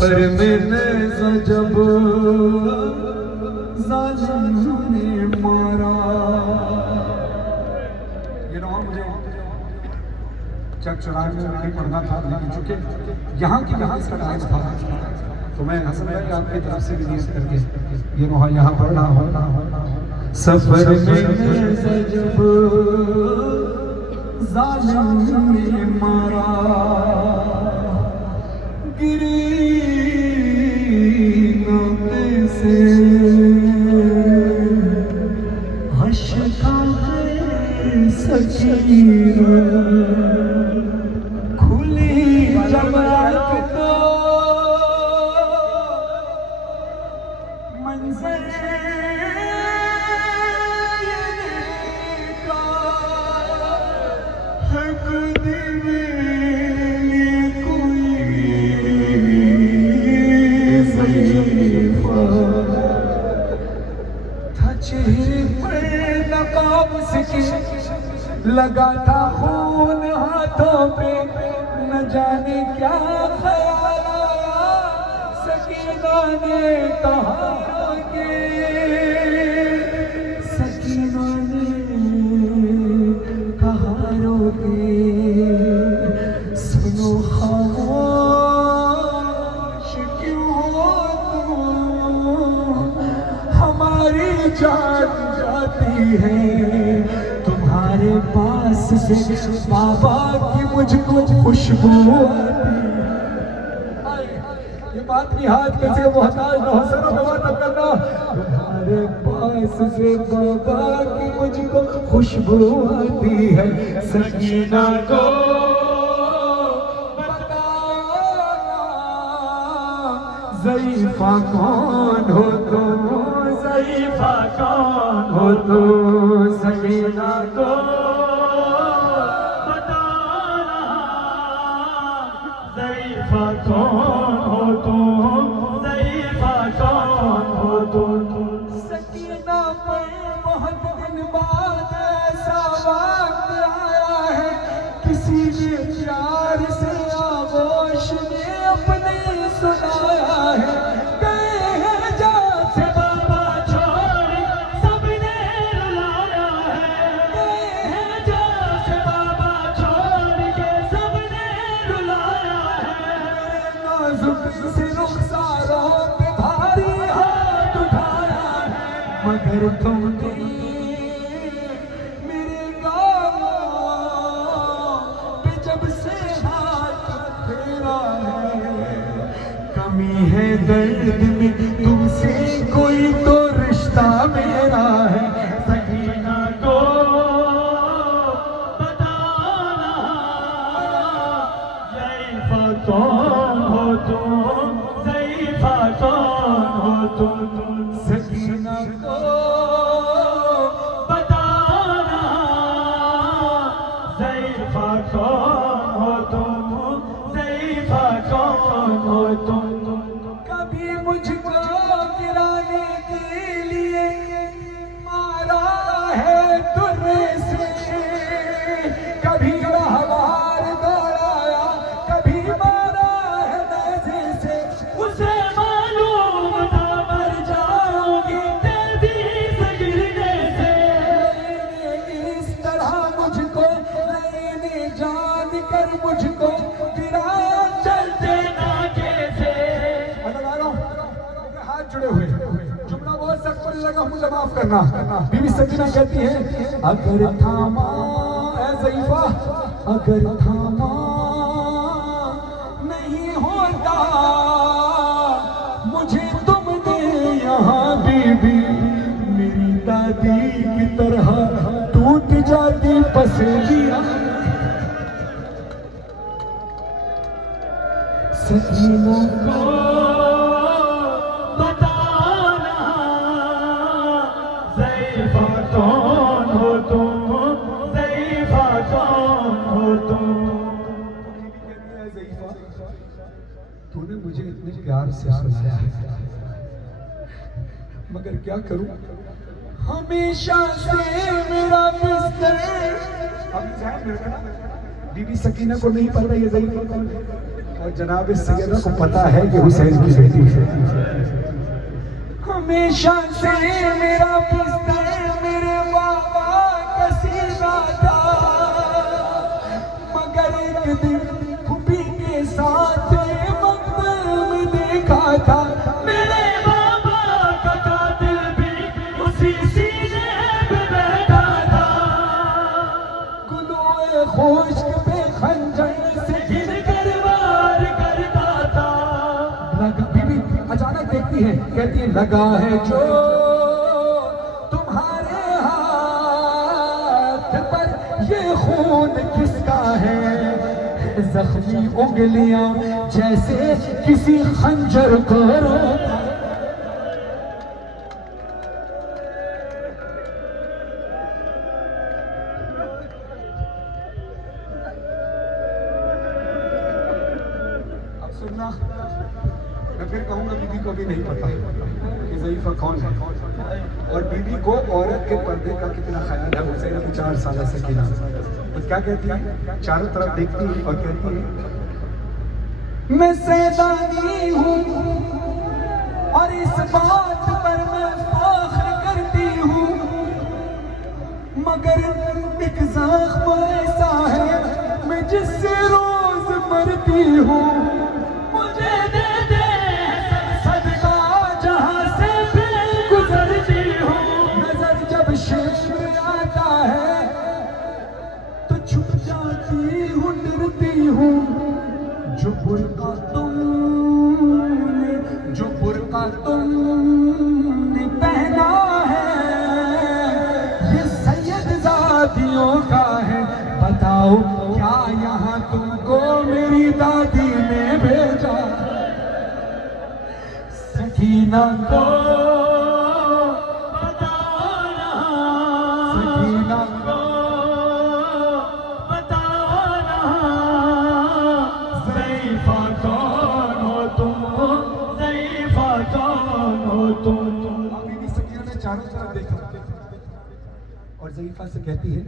सफर मैंने जब जालिम ने मारा। ये ना मुझे चक चढ़ाए में नहीं पढ़ना था, लेकिन चूंकि यहाँ की यहाँ से डांस था तो मैं हसन भाई आपकी तरफ से भी नियत करके ये रोहा यहाँ पढ़ना हो। सफर में जब जालिम ने मारा, गिरी नाते से हश्का सकीना, खुली जमात तो मंजर का हक दिल चेहरे पर नकाब से लगा था खून, हाथों पे न जाने क्या ख्याल आया। सकीना ने कहा कि सकीना ने कहा रोके, सुनो खामोश क्यों हो तुम, हमारी जान जाती है तुम्हारे पास से, बाबा की मुझको खुशबू आती है। ये बात की हाथ कैसे मोहताज न हो, सरो बाबा तब करना। तुम्हारे पास से बाबा की मुझको खुशबू आती है, सकीना को बताना ज़ईफ़ा कौन हो तुम, ज़ईफ़ा कौन हो तुम, सकीना को बताना ज़ईफ़ा कौन हो तुम, ज़ईफ़ा कौन हो तुम। सकीना पर बहुत दिन बाद ऐसा वक्त आया है, किसी ने प्यार से आगोश में अपने सुनाया है। मगर तुमने मेरे गालों पे जब से हाथ फेरा है, कमी है दर्द में तुमसे कोई तो रिश्ता मेरा है। सकीना को बताना ज़ईफ़ा कौन हो तुम, ज़ईफ़ा कौन हो तुम। सकीना को बताना ज़ईफ़ा कौन हो तुम, ज़ईफ़ा कौन हो तुम। कभी मुझको गिराने के लिए मारा है तुर्रे से, कभी रहवार दौड़ाया, कभी मारा है नेज़े से। उसे मालूम था मर जाऊंगी तेज़ी से गिरने से, इस तरह मुझको मैंने जान कर मुझको गिराया चलते नाके से। हाथ जुड़े हुए जुमला बहुत सख्त पड़ने लगा, मुझे माफ करना। बीबी सकीना कहती है, अगर थामा ऐ ज़ईफ़ा, अगर थामा नहीं होता मुझे तुमने यहाँ, बीबी मेरी दादी की तरह टूट जाती पसलियाँ। सकीना को बताना ज़ईफ़ा कौन हो तुम, ज़ईफ़ा कौन हो तुम। ज़ईफ़ा तूने मुझे इतने प्यार से सुनाया है, मगर क्या करूं, हमेशा से मेरा बिस्तर। अब बीबी सकीना को नहीं पता ये ज़ईफ़ा कौन है। और जनाब सैयदा को पता है कि हुसैन की बेटी है। हमेशा से मेरा बिस्तर मेरे बाबा का सीधा था, मगर एक दिन फूफी के साथ मकबल में देखा था मेरे बाबा का कातिल भी उसी सीने पे बैठा था। गुलोए खुश्क पे खंजर से घिर कर वार करता था। बीबी अचानक देखती है, कहती है लगा है जो तुम्हारे हाथ पर ये खून किसका है? जख्मी उंगलियां जैसे किसी खंजर को रोका। अब सुनना, मैं फिर कहूंगा बीबी को भी नहीं पता कि ज़ईफ़ा कौन है और बीबी को औरत के पर्दे का कितना ख्याल है। हुसैन अभी 4 साल सकीना तो क्या कहती है, चारों तरफ देखती है और कहती है मैं सैदानी हूँ और इस बात पर मैं फख्र करती हूँ, मगर एक ज़ख्म ऐसा है मैं जिससे रोज मरती हूँ। मुझे दे दे सदका जहाँ से फिर गुजरती हूँ। नजर जब शेर आता है तो छुप जाती हूँ, डरती हूँ। जो बुर्का तुमने पहना है ये सैयद ज़ादियों का है। बताओ क्या यहाँ तुमको मेरी दादी ने भेजा? सकीना को बताओ ना, सकीना को बताओ ना, ज़ईफ़ा कौन हो तुम, ज़ईफ़ा कौन हो तुम? बीबी सकीना ने चारों तरफ देखा और ज़ईफ़ा से कहती है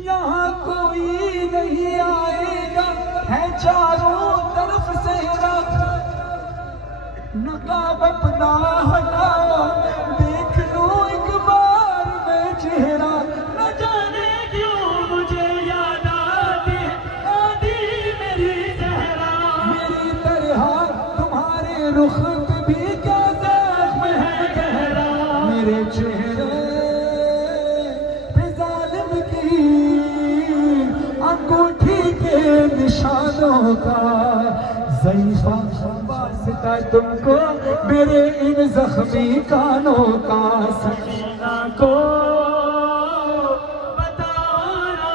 यहाँ कोई नहीं आएगा, है चारों तरफ सेहरा। नकाब अपना हटाओ, देख लो एक बार मैं चेहरा। न जाने क्यों मुझे याद आती मेरी ज़हरा। मेरी तरह तुम्हारे रुख पे भी क्या ज़ख्म है गहरा। मेरे चेहरे अंगूठी के निशानों का ज़ईफ़ा वास्ता तुमको मेरे इन जख्मी कानों का। सकीना को बताओ ना,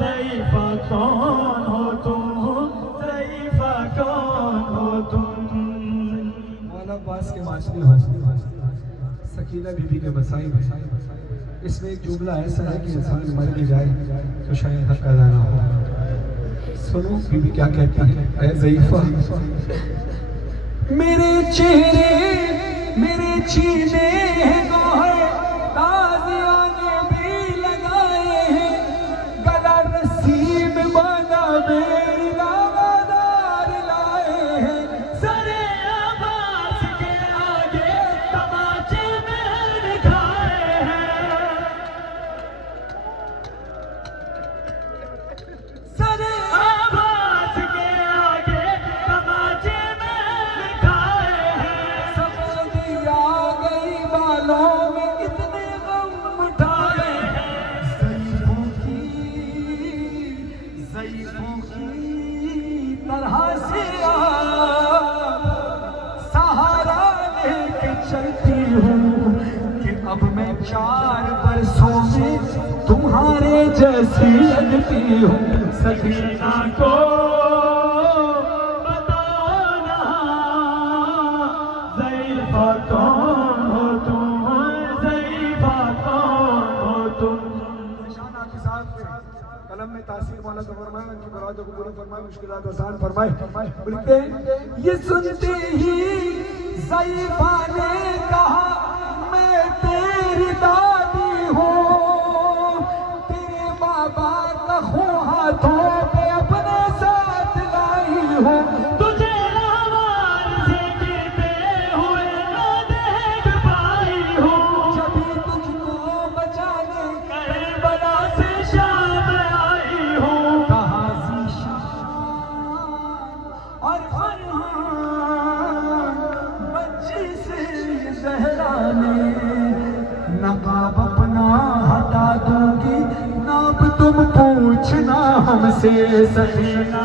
ज़ईफ़ा कौन हो तुम, ज़ईफ़ा कौन हो तुम? मौला अब्बास के माशनी हो सकीना बीबी के मसाइल। इसमें एक जुमला ऐसा है कि इंसान मर भी जाए तो शायद हक अदा ना हो। सुनो बीबी क्या कहती है, ऐ ज़ईफ़ा मेरे चेहरे मेरे छीने हैं गौहर, ताज़ियाँ ने भी लगाए हैं। गला रस्सी में बांधा मेरी दामादार लाए हैं। सरे अब्बास के आगे तमाचे मैंने खाए हैं। सरे अब्बास के आगे तमाचे मैंने खाए हैं। सफेदी आ गई बालों में इतने गम उठाए हैं। ज़ईफ़ों की तरह से आप सहारा लेके चलती हूँ कि अब मैं 4 बरसों में तुम्हारे जैसी लगती हूँ। सकीना को बताओ ना, ज़ईफ़ा कौन हो तुम, ज़ईफ़ा कौन हो तुम? निशान आपके साथ में कलम में तासीर मौला का फरमाए, उनकी मुरादों को पूरा फरमाए, मुश्किलात आसान फरमाए। बोलते ये सुनते ही ज़ईफ़ा ने कहा मैं तेरी दादी हूँ, तेरे बाबा का खून हाथों पे अपने हूँ तुझे आवाज से गिरते हुए न देख पाई हूँ। जब तुझको बचाने करबला से शाम आई हूँ। कहा ज़ीशान और फरहान बच्ची से ज़हरा ने नकाब अपना हटा दूंगी, नाप तुम पूछना हमसे सकीना